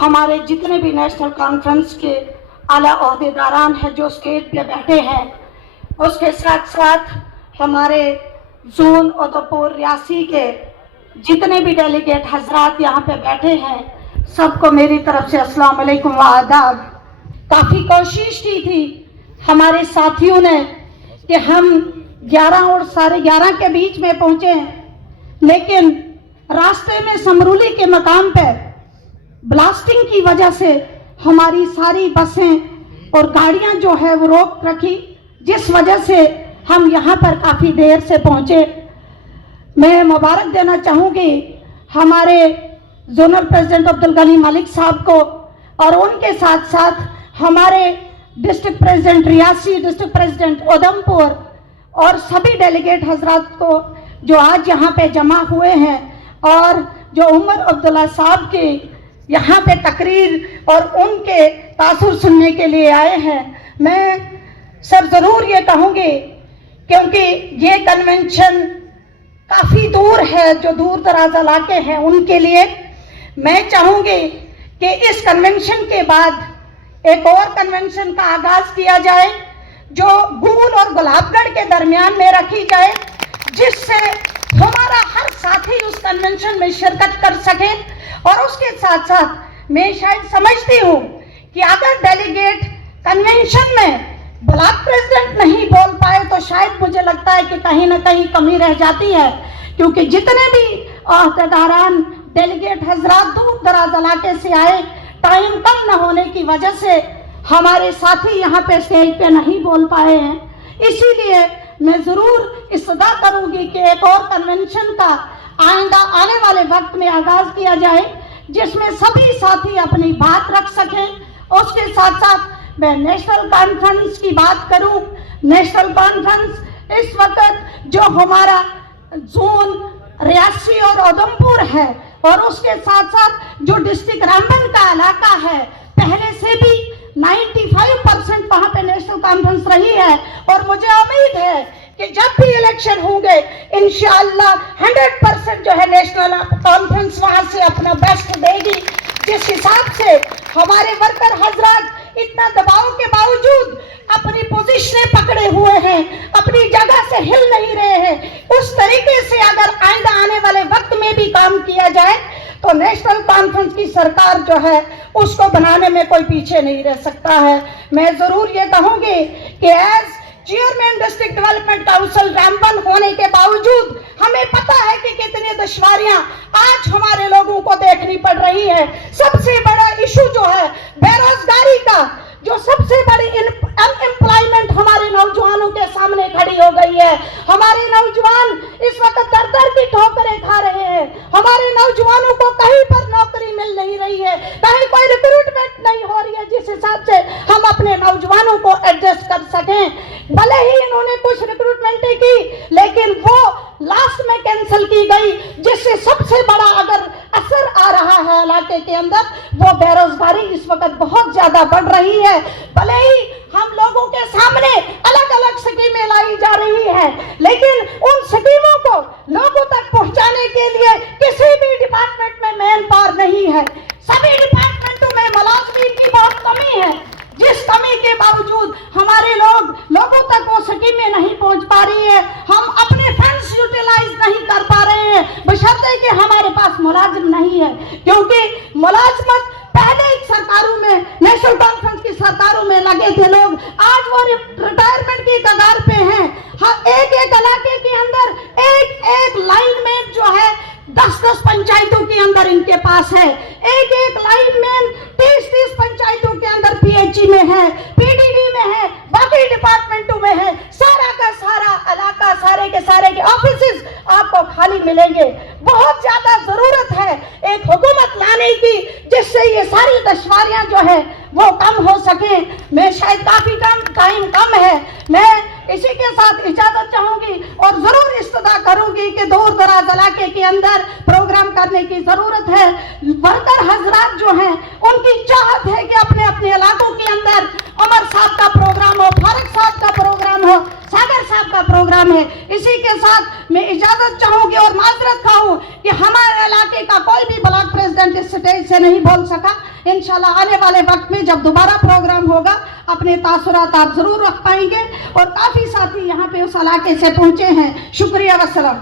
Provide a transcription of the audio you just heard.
हमारे जितने भी नेशनल कॉन्फ्रेंस के आला ओहदेदारान हैं जो स्टेज पे बैठे हैं, उसके साथ साथ हमारे जोन उदयपुर रियासी के जितने भी डेलीगेट हजरात यहाँ पे बैठे हैं, सबको मेरी तरफ से अस्सलाम वालेकुम व आदाब। काफ़ी कोशिश की थी हमारे साथियों ने कि हम 11 और 11:30 के बीच में पहुँचे, लेकिन रास्ते में समरूली के मकाम पर ब्लास्टिंग की वजह से हमारी सारी बसें और गाड़ियां जो है वो रोक रखी, जिस वजह से हम यहाँ पर काफ़ी देर से पहुँचे। मैं मुबारक देना चाहूँगी हमारे जोनल प्रेसिडेंट अब्दुल गनी मलिक साहब को और उनके साथ साथ हमारे district president Reasi, district president Udhampur और सभी डेलीगेट हजरात को जो आज यहाँ पे जमा हुए हैं और जो उमर अब्दुल्ला साहब के यहाँ पे तकरीर और उनके तासुर सुनने के लिए आए हैं। मैं सर ज़रूर ये कहूँगी, क्योंकि ये कन्वेंशन काफ़ी दूर है, जो दूर दराज इलाके हैं उनके लिए मैं चाहूँगी कि इस कन्वेंशन के बाद एक और कन्वेंशन का आगाज़ किया जाए जो गूल और गुलाबगढ़ के दरमियान में रखी जाए, जिससे हमारा हर साथी उस कन्वेंशन में शिरकत कर सके। और उसके साथ साथ मैं शायद समझती हूँ कि अगर डेलीगेट कन्वेंशन में ब्लॉक प्रेसिडेंट नहीं बोल पाए तो शायद मुझे लगता है कि कहीं ना कहीं कमी रह जाती है, क्योंकि जितने भी अहदेदारान डेलीगेट हजरात दूर दराज इलाके से आए, टाइम कम न होने की वजह से हमारे साथी यहाँ पे स्टेज पे नहीं बोल पाए हैं। इसीलिए मैं ज़रूर इस्तदा करूँगी कि एक और कन्वेंशन का आइंदा आने वाले वक्त में आगाज़ किया जाए, जिसमें सभी साथी अपनी बात रख सकें। उसके साथ साथ मैं नेशनल कॉन्फ्रेंस की बात करूं। नेशनल कॉन्फ्रेंस इस वक्त जो हमारा जोन रियासी और उधमपुर है और उसके साथ साथ जो डिस्ट्रिक्ट रामबन का इलाका है, पहले से भी 95% वहाँ पे नेशनल कॉन्फ्रेंस रही है और मुझे उम्मीद है कि जब भी इलेक्शन होंगे इंशाअल्लाह 100% जो है नेशनल कॉन्फ्रेंस वहाँ से अपना बेस्ट देगी। जिस हिसाब से हमारे वर्कर हजरात इतना दबाव के बावजूद अपनी पोजीशनें पकड़े हुए हैं, अपनी जगह से हिल नहीं रहे हैं, उस तरीके से अगर आइंदा आने वाले वक्त में भी काम किया जाए तो नेशनल कॉन्फ्रेंस की सरकार जो है उसको बनाने में कोई पीछे नहीं रह सकता है। मैं ज़रूर ये कहूँगी कि as chairman district development council Ramban होने के बावजूद हमें पता है कि कितनी दुश्वारियां आज हमारे लोगों को देखनी पड़ रही है। सबसे बड़ा इशू जो है बेरोजगारी का, जो सबसे बड़ी अनएम्प्लॉयमेंट हमारे नौजवानों के सामने खड़ी हो गई है। हमारे नौजवान इस वक्त दर दर की ठोकरें खा रहे हैं। हमारे नौजवानों को कहीं पर नौकरी मिल नहीं रही है, कहीं कोई रिक्रूटमेंट नहीं हो रही है जिस हिसाब से हम अपने नौजवानों को एडजस्ट कर सकें। भले ही इन्होंने कुछ रिक्रूटमेंटें की, लेकिन वो लास्ट में कैंसिल की गई, जिससे सबसे बड़ा अगर असर आ रहा है इलाके के अंदर वो बेरोजगारी इस वक्त बहुत ज्यादा बढ़ रही है। भले ही हम लोगों के सामने अलग अलग स्कीमें लाई जा रही है, लेकिन उन स्कीमों को लोगों तक पहुंचाने के लिए किसी भी डिपार्टमेंट में मैन पावर नहीं है। सभी डिपार्टमेंटों में मुलाजमीन की बहुत कमी है, जिस कमी के बावजूद हमारे लोगों तक वो स्कीमें नहीं पहुंच पा रही है। हम अपने फंड्स यूटिलाइज नहीं कर पा रहे हैं, बशर्ते कि हमारे पास मुलाजिम नहीं है, क्योंकि मुलाजमत पहले सरकारों में, नेशनल कॉन्फ्रेंस की सरकारों में लगे थे लोग, आज वो रिटायरमेंट की कगार पे हैं। हाँ, एक एक इलाके के अंदर एक एक लाइनमैन जो है 10-10 पंचायतों के अंदर इनके पास है। एक एक लाइनमैन 30-30 पंचायतों के अंदर पीएचई में है, पीडीडी में है, बाकी डिपार्टमेंटों में है। सारा का सारा इलाका, सारे के सारे के ऑफिसेज आपको खाली मिलेंगे। बहुत ज्यादा जरूरत है एक हुकूमत लाने की, जिससे ये सारी दुश्वारियां जो है वो कम हो सके। मैं शायद काफी टाइम कम है, मैं इसी के साथ इजाजत चाहूंगी और जरूर इस्तदा करूंगी कि दूर दराज इलाके के अंदर प्रोग्राम करने की जरूरत है। वर्कर हजरात जो हैं उनकी चाहत है कि अपने अपने इलाकों के अंदर उमर साहब का प्रोग्राम हो, फारूक साहब का प्रोग्राम हो, सागर साहब का प्रोग्राम है। इसी के साथ मैं इजाजत चाहूंगी और माजरत खाऊं कि हमारे इलाके का कोई भी ब्लॉक प्रेसिडेंट इस स्टेज से नहीं बोल सका। इंशाल्लाह आने वाले वक्त में जब दोबारा प्रोग्राम होगा अपने तासुरात आप ज़रूर रख पाएंगे। और काफ़ी साथी यहाँ पे उस इलाके से पहुँचे हैं। शुक्रिया, वस्सलाम।